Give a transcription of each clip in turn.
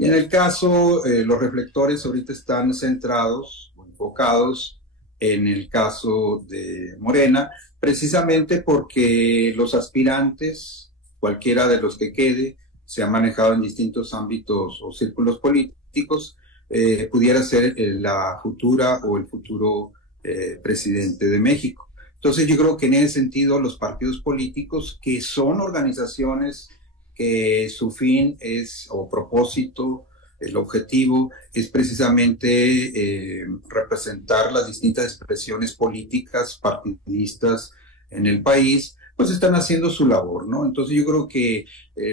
Y en el caso, los reflectores ahorita están centrados o enfocados en el caso de Morena, precisamente porque los aspirantes, cualquiera de los que quede, se ha manejado en distintos ámbitos o círculos políticos, pudiera ser la futura o el futuro presidente de México. Entonces yo creo que en ese sentido los partidos políticos, que son organizaciones que su fin es, o propósito, el objetivo es precisamente representar las distintas expresiones políticas, partidistas en el país, pues están haciendo su labor, ¿no? Entonces yo creo que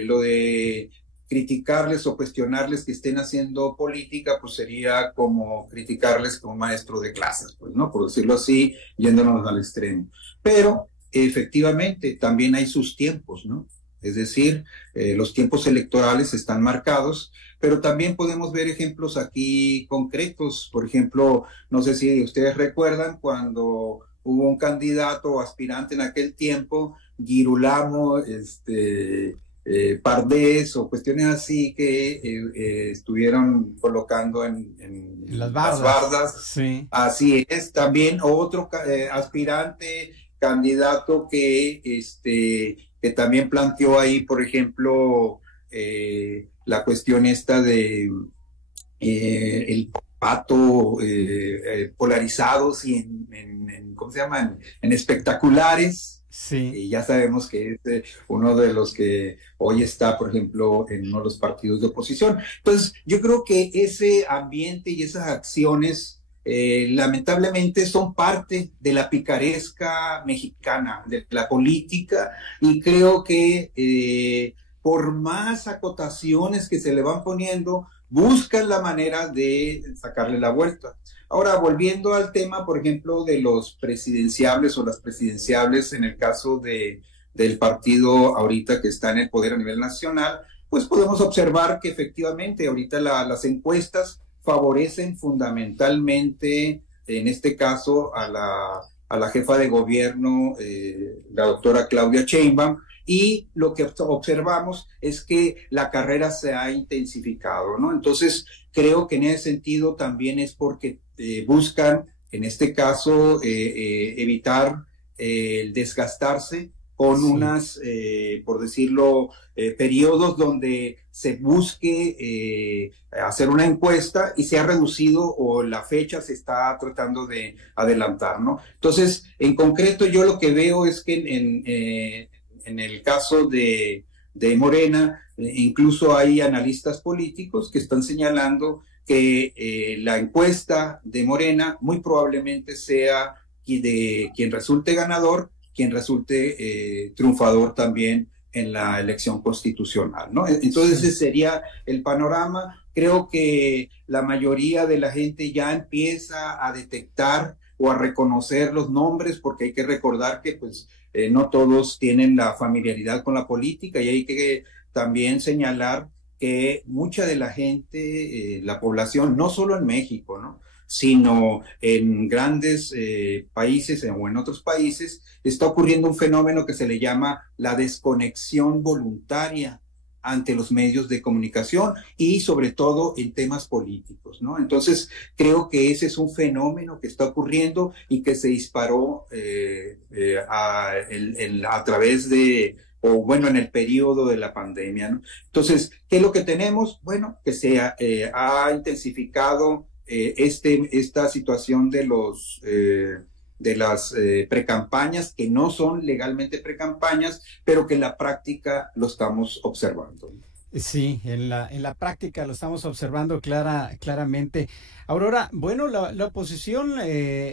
lo de criticarles o cuestionarles que estén haciendo política, pues sería como criticarles como maestro de clases, pues, ¿no? Por decirlo así, yéndonos al extremo. Pero efectivamente también hay sus tiempos, ¿no? Es decir, los tiempos electorales están marcados, pero también podemos ver ejemplos aquí concretos. Por ejemplo, no sé si ustedes recuerdan cuando hubo un candidato o aspirante en aquel tiempo, Girulamo, Pardés o cuestiones así que estuvieron colocando en Las las bardas, bardas. sí. Así es, también otro aspirante, candidato que también planteó ahí, por ejemplo, la cuestión esta de el pato polarizados y ¿cómo se llaman? En espectaculares. Sí, Y ya sabemos que es uno de los que hoy está, por ejemplo, en uno de los partidos de oposición. Entonces, yo creo que ese ambiente y esas acciones lamentablemente son parte de la picaresca mexicana, de la política, y creo que por más acotaciones que se le van poniendo, buscan la manera de sacarle la vuelta. Ahora, volviendo al tema, por ejemplo, de los presidenciables o las presidenciables, en el caso del partido ahorita que está en el poder a nivel nacional, pues podemos observar que efectivamente ahorita las encuestas favorecen fundamentalmente, en este caso, a la jefa de gobierno, la doctora Claudia Sheinbaum, y lo que observamos es que la carrera se ha intensificado, ¿no? Entonces, creo que en ese sentido también es porque buscan, en este caso, evitar el desgastarse con sí. unas, por decirlo, periodos donde se busque hacer una encuesta y se ha reducido o la fecha se está tratando de adelantar, ¿no? Entonces, en concreto, yo lo que veo es que en el caso de Morena, incluso hay analistas políticos que están señalando que la encuesta de Morena muy probablemente sea de quien resulte ganador, quien resulte triunfador también en la elección constitucional, ¿no? Entonces Sí. ese sería el panorama. Creo que la mayoría de la gente ya empieza a detectar o a reconocer los nombres, porque hay que recordar que pues no todos tienen la familiaridad con la política, y hay que también señalar que mucha de la gente, la población, no solo en México, ¿no?, sino en grandes países o en otros países, está ocurriendo un fenómeno que se le llama la desconexión voluntaria ante los medios de comunicación y sobre todo en temas políticos, ¿no? Entonces, creo que ese es un fenómeno que está ocurriendo y que se disparó a través de, o bueno, en el periodo de la pandemia, ¿no? Entonces, ¿qué es lo que tenemos? Bueno, que se ha intensificado esta situación de las precampañas, que no son legalmente precampañas, pero que en la práctica lo estamos observando. Sí, en la práctica lo estamos observando claramente. Aurora, bueno, la oposición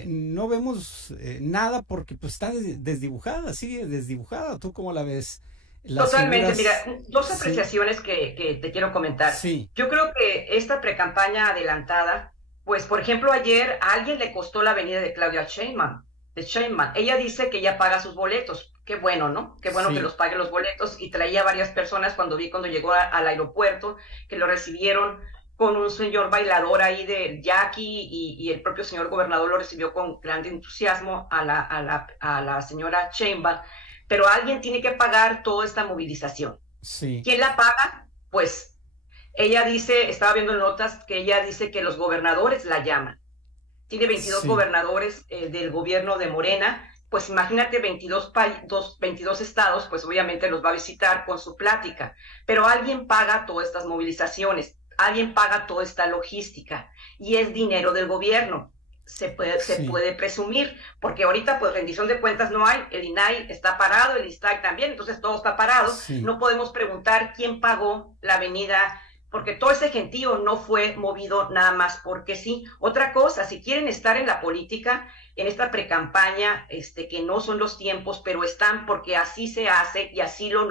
no vemos nada porque pues está desdibujada, sigue desdibujada. ¿Tú cómo la ves? Las Totalmente, mira, figuras, dos sí, apreciaciones que te quiero comentar. sí, Yo creo que esta precampaña adelantada, pues por ejemplo ayer a alguien le costó la venida de Claudia Sheinbaum, de Sheinbaum. Ella dice que ella paga sus boletos. Qué bueno, ¿no? Qué bueno que sí, los pague los boletos. Y traía varias personas cuando llegó al aeropuerto, que lo recibieron con un señor bailador ahí de Jackie y el propio señor gobernador lo recibió con gran entusiasmo a la señora Sheinbaum, pero alguien tiene que pagar toda esta movilización. sí, ¿Quién la paga? Pues Ella dice, estaba viendo notas, que ella dice que los gobernadores la llaman. Tiene 22 Sí, gobernadores del gobierno de Morena, pues imagínate 22 estados, pues obviamente los va a visitar con su plática, pero alguien paga todas estas movilizaciones, alguien paga toda esta logística y es dinero del gobierno. Se sí, puede presumir, porque ahorita pues rendición de cuentas no hay, el INAI está parado, el ISTAC también, entonces todo está parado, sí, no podemos preguntar quién pagó la avenida, porque todo ese gentío no fue movido nada más porque sí. Otra cosa, si quieren estar en la política, en esta precampaña, que no son los tiempos, pero están porque así se hace y así lo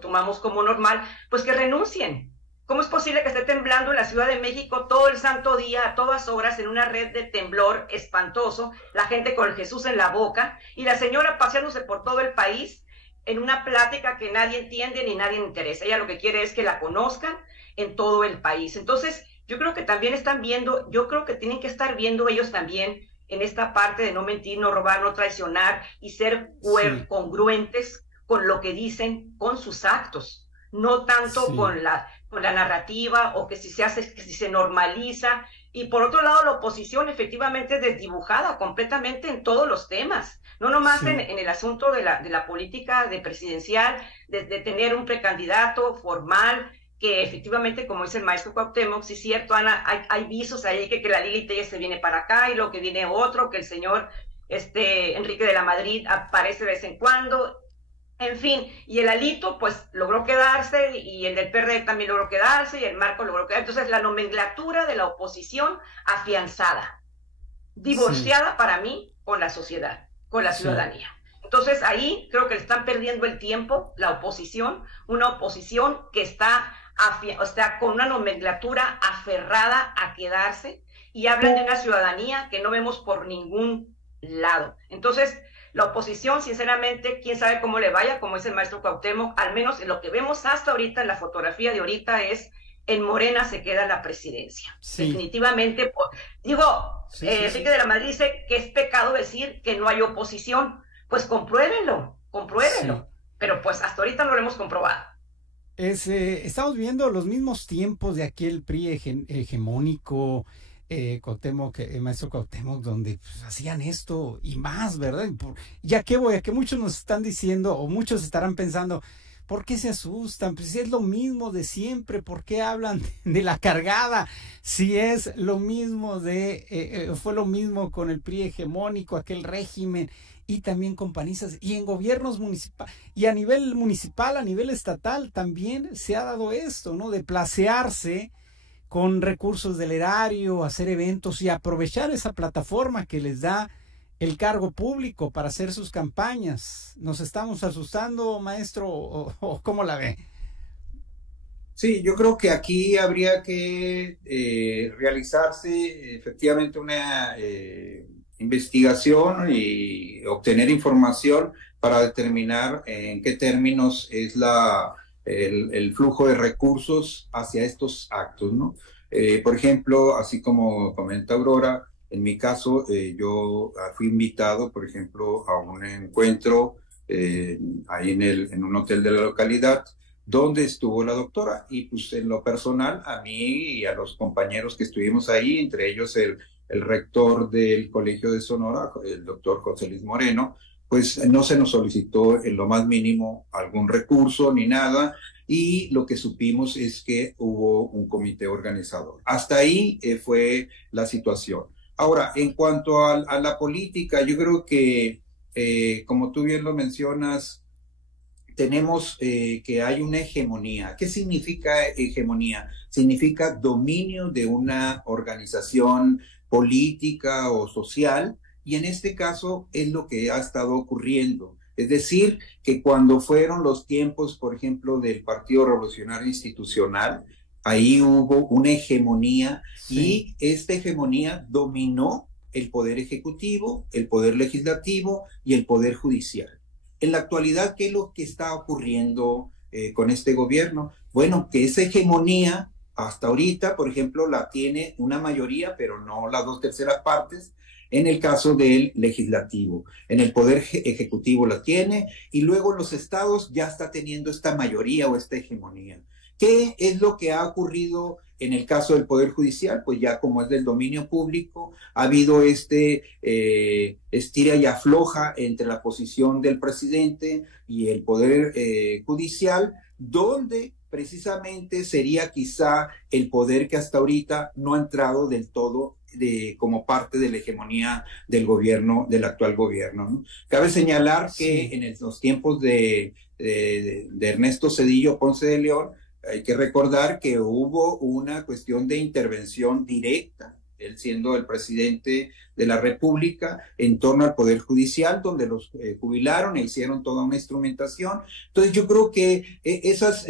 tomamos como normal, pues que renuncien. ¿Cómo es posible que esté temblando en la Ciudad de México todo el santo día, a todas horas, en una red de temblor espantoso, la gente con el Jesús en la boca y la señora paseándose por todo el país en una plática que nadie entiende ni nadie le interesa? Ella lo que quiere es que la conozcan en todo el país. Entonces, yo creo que también están viendo, yo creo que tienen que estar viendo ellos también en esta parte de no mentir, no robar, no traicionar y ser sí, congruentes con lo que dicen, con sus actos, no tanto sí, con la narrativa o que si se hace, que si se normaliza. Y por otro lado, la oposición efectivamente desdibujada completamente en todos los temas, no nomás sí, en el asunto de la política de presidencial, de tener un precandidato formal, que efectivamente, como dice el maestro Cuauhtémoc, sí es cierto, Ana, hay visos ahí que la Liga Itella se viene para acá y lo que viene otro, que el señor Enrique de la Madrid aparece de vez en cuando, en fin, y el Alito pues logró quedarse y el del PRD también logró quedarse y el Marco logró quedarse. Entonces la nomenclatura de la oposición afianzada, sí, divorciada para mí con la sociedad, con la sí, ciudadanía. Entonces ahí creo que están perdiendo el tiempo la oposición, una oposición que está, con una nomenclatura aferrada a quedarse y hablan de una ciudadanía que no vemos por ningún lado. Entonces, la oposición, sinceramente, quién sabe cómo le vaya, como es el maestro Cuauhtémoc, al menos en lo que vemos hasta ahorita, en la fotografía de ahorita es en Morena se queda la presidencia. sí, Definitivamente, digo, sí, sí, Enrique sí, de la Madrid dice que es pecado decir que no hay oposición. Pues compruébenlo, sí. compruébenlo. Pero pues hasta ahorita no lo hemos comprobado. Estamos viendo los mismos tiempos de aquel PRI hegemónico, Cuauhtémoc, maestro Cuauhtémoc, donde pues, hacían esto y más, ¿verdad? Ya que voy, a que muchos nos están diciendo, o muchos estarán pensando, ¿por qué se asustan? Pues si es lo mismo de siempre, ¿por qué hablan de la cargada? Si es lo mismo fue lo mismo con el PRI hegemónico, aquel régimen, y también con panistas, y en gobiernos municipales, y a nivel municipal, a nivel estatal, también se ha dado esto, ¿no? De placearse con recursos del erario, hacer eventos y aprovechar esa plataforma que les da el cargo público para hacer sus campañas. ¿Nos estamos asustando, maestro, o cómo la ve? Sí, yo creo que aquí habría que realizarse efectivamente una investigación y obtener información para determinar en qué términos es el flujo de recursos hacia estos actos, ¿no? Por ejemplo, así como comenta Aurora, en mi caso yo fui invitado, por ejemplo, a un encuentro ahí en un hotel de la localidad donde estuvo la doctora y pues en lo personal a mí y a los compañeros que estuvimos ahí, entre ellos el rector del Colegio de Sonora, el doctor José Luis Moreno, pues no se nos solicitó en lo más mínimo algún recurso ni nada y lo que supimos es que hubo un comité organizador. Hasta ahí fue la situación. Ahora, en cuanto a la política, yo creo que, como tú bien lo mencionas, tenemos que hay una hegemonía. ¿Qué significa hegemonía? Significa dominio de una organización política o social, y en este caso es lo que ha estado ocurriendo. Es decir, que cuando fueron los tiempos, por ejemplo, del Partido Revolucionario Institucional, ahí hubo una hegemonía Sí, y esta hegemonía dominó el poder ejecutivo, el poder legislativo y el poder judicial. En la actualidad, ¿qué es lo que está ocurriendo con este gobierno? Bueno, que esa hegemonía hasta ahorita, por ejemplo, la tiene una mayoría, pero no las dos terceras partes, en el caso del legislativo. En el poder ejecutivo la tiene y luego en los estados ya está teniendo esta mayoría o esta hegemonía. ¿Qué es lo que ha ocurrido en el caso del Poder Judicial? Pues ya como es del dominio público, ha habido estira y afloja entre la posición del presidente y el Poder Judicial, donde precisamente sería quizá el poder que hasta ahorita no ha entrado del todo como parte de la hegemonía del gobierno, del actual gobierno, ¿no? Cabe señalar que en los tiempos de Ernesto Zedillo Ponce de León, hay que recordar que hubo una cuestión de intervención directa, él siendo el presidente de la República, en torno al Poder Judicial, donde los jubilaron e hicieron toda una instrumentación. Entonces yo creo que esas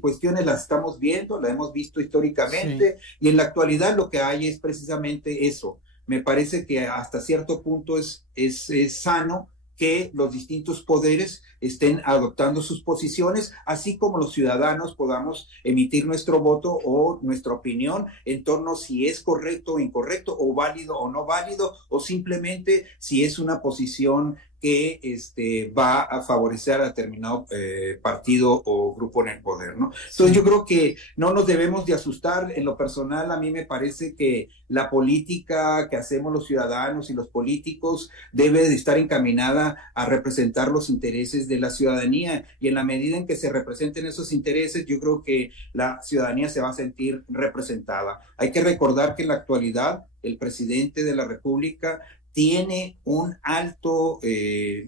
cuestiones las estamos viendo, las hemos visto históricamente, y en la actualidad lo que hay es precisamente eso. Me parece que hasta cierto punto es sano que los distintos poderes estén adoptando sus posiciones, así como los ciudadanos podamos emitir nuestro voto o nuestra opinión en torno a si es correcto o incorrecto, o válido o no válido, o simplemente si es una posición que va a favorecer a determinado partido o grupo en el poder, ¿no? Entonces yo creo que no nos debemos de asustar. En lo personal, a mí me parece que la política que hacemos los ciudadanos y los políticos debe de estar encaminada a representar los intereses de la ciudadanía, y en la medida en que se representen esos intereses, yo creo que la ciudadanía se va a sentir representada. Hay que recordar que en la actualidad el presidente de la República tiene un alto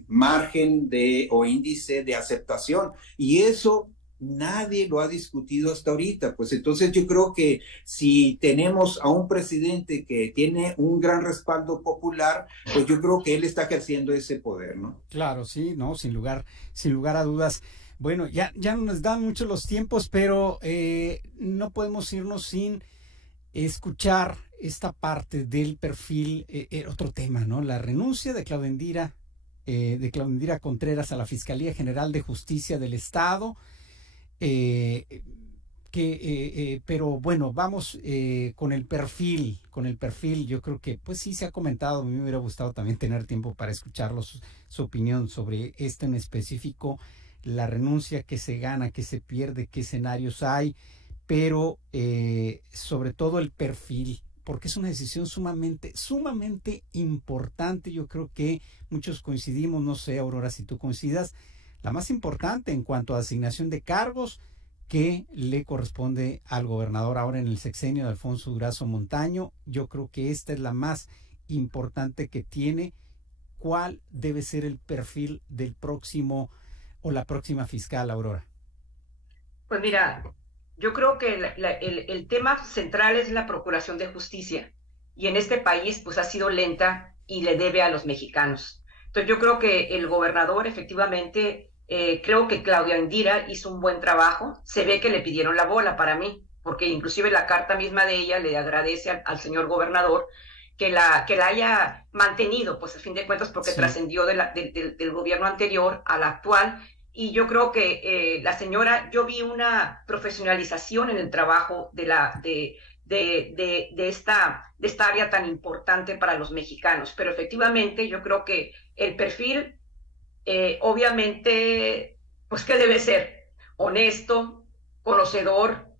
margen o índice de aceptación, y eso nadie lo ha discutido hasta ahorita. Pues entonces yo creo que si tenemos a un presidente que tiene un gran respaldo popular, pues yo creo que él está ejerciendo ese poder, ¿no? Claro, sí, no, sin lugar a dudas. Bueno, ya no nos dan mucho los tiempos, pero no podemos irnos sin escuchar esta parte del perfil, otro tema, ¿no? La renuncia de Claudia Indira Contreras a la Fiscalía General de Justicia del Estado, pero bueno, vamos con el perfil, yo creo que pues sí se ha comentado. A mí me hubiera gustado también tener tiempo para escucharlos, su opinión sobre esto en específico, la renuncia, qué se gana, qué se pierde, qué escenarios hay, pero sobre todo el perfil, porque es una decisión sumamente importante. Yo creo que muchos coincidimos, no sé, Aurora, si tú coincidas, la más importante en cuanto a asignación de cargos que le corresponde al gobernador ahora en el sexenio de Alfonso Durazo Montaño. Yo creo que esta es la más importante que tiene. ¿Cuál debe ser el perfil del próximo o la próxima fiscal, Aurora? Pues mira, yo creo que el tema central es la procuración de justicia, y en este país pues ha sido lenta y le debe a los mexicanos. Entonces yo creo que el gobernador efectivamente, creo que Claudia Indira hizo un buen trabajo. Se ve que le pidieron la bola para mí, porque inclusive la carta misma de ella le agradece al señor gobernador que la haya mantenido, pues a fin de cuentas, porque trascendió del gobierno anterior al actual. Y yo creo que la señora, yo vi una profesionalización en el trabajo de esta área tan importante para los mexicanos. Pero efectivamente yo creo que el perfil, obviamente, pues ¿qué debe ser? Honesto, conocedor,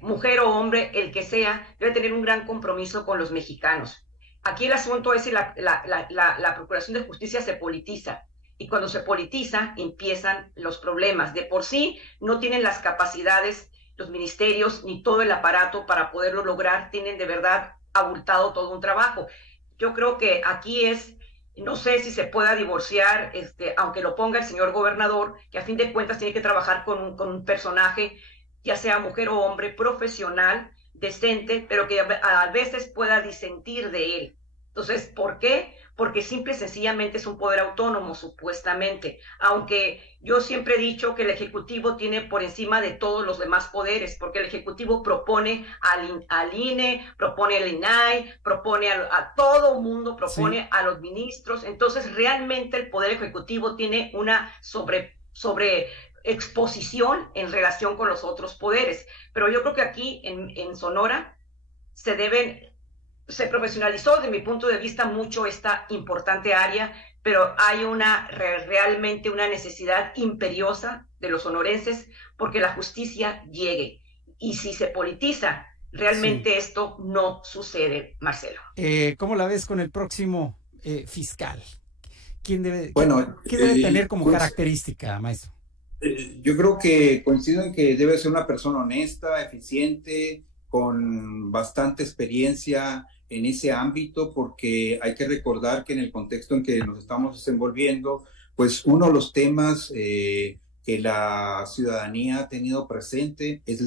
mujer o hombre, el que sea, debe tener un gran compromiso con los mexicanos. Aquí el asunto es si la Procuración de Justicia se politiza. Y cuando se politiza, empiezan los problemas. De por sí, no tienen las capacidades los ministerios ni todo el aparato para poderlo lograr. Tienen de verdad abultado todo un trabajo. Yo creo que aquí no sé si se pueda divorciar, aunque lo ponga el señor gobernador, que a fin de cuentas tiene que trabajar con un personaje, ya sea mujer o hombre, profesional, decente, pero que a veces pueda disentir de él. Entonces, ¿por qué? Porque simple y sencillamente es un poder autónomo, supuestamente. Aunque yo siempre he dicho que el Ejecutivo tiene por encima de todos los demás poderes, porque el Ejecutivo propone al INE, propone al INAI, propone a todo mundo, propone a los ministros. Entonces, realmente el Poder Ejecutivo tiene una sobre exposición en relación con los otros poderes. Pero yo creo que aquí en Sonora se profesionalizó desde mi punto de vista mucho esta importante área, pero hay realmente una necesidad imperiosa de los sonorenses porque la justicia llegue. Y si se politiza, realmente sí, esto no sucede, Marcelo. ¿Cómo la ves con el próximo fiscal? ¿Quién debe, bueno, ¿qué debe tener como característica, maestro? Yo creo que coincido en que debe ser una persona honesta, eficiente, con bastante experiencia en ese ámbito, porque hay que recordar que en el contexto en que nos estamos desenvolviendo, pues uno de los temas que la ciudadanía ha tenido presente es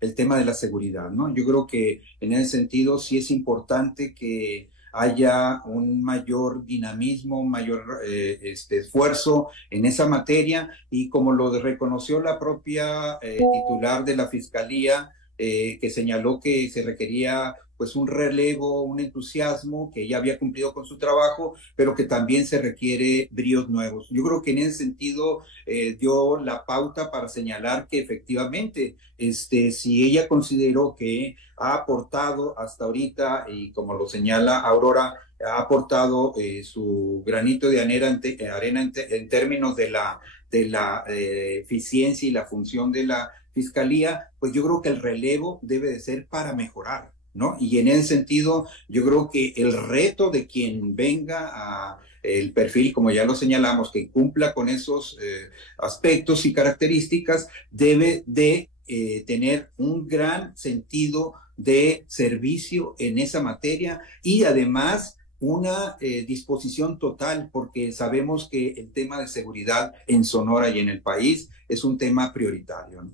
el tema de la seguridad, ¿no? Yo creo que en ese sentido sí es importante que haya un mayor dinamismo, un mayor esfuerzo en esa materia, y como lo reconoció la propia titular de la Fiscalía, que señaló que se requería pues un relevo, un entusiasmo, que ya había cumplido con su trabajo, pero que también se requiere bríos nuevos. Yo creo que en ese sentido dio la pauta para señalar que efectivamente, si ella consideró que ha aportado hasta ahorita, y como lo señala Aurora, ha aportado su granito de arena en términos de la eficiencia y la función de la Fiscalía, pues yo creo que el relevo debe de ser para mejorar, ¿no? Y en ese sentido, yo creo que el reto de quien venga a el perfil, como ya lo señalamos, que cumpla con esos aspectos y características, debe de tener un gran sentido de servicio en esa materia, y además una disposición total, porque sabemos que el tema de seguridad en Sonora y en el país es un tema prioritario, ¿no?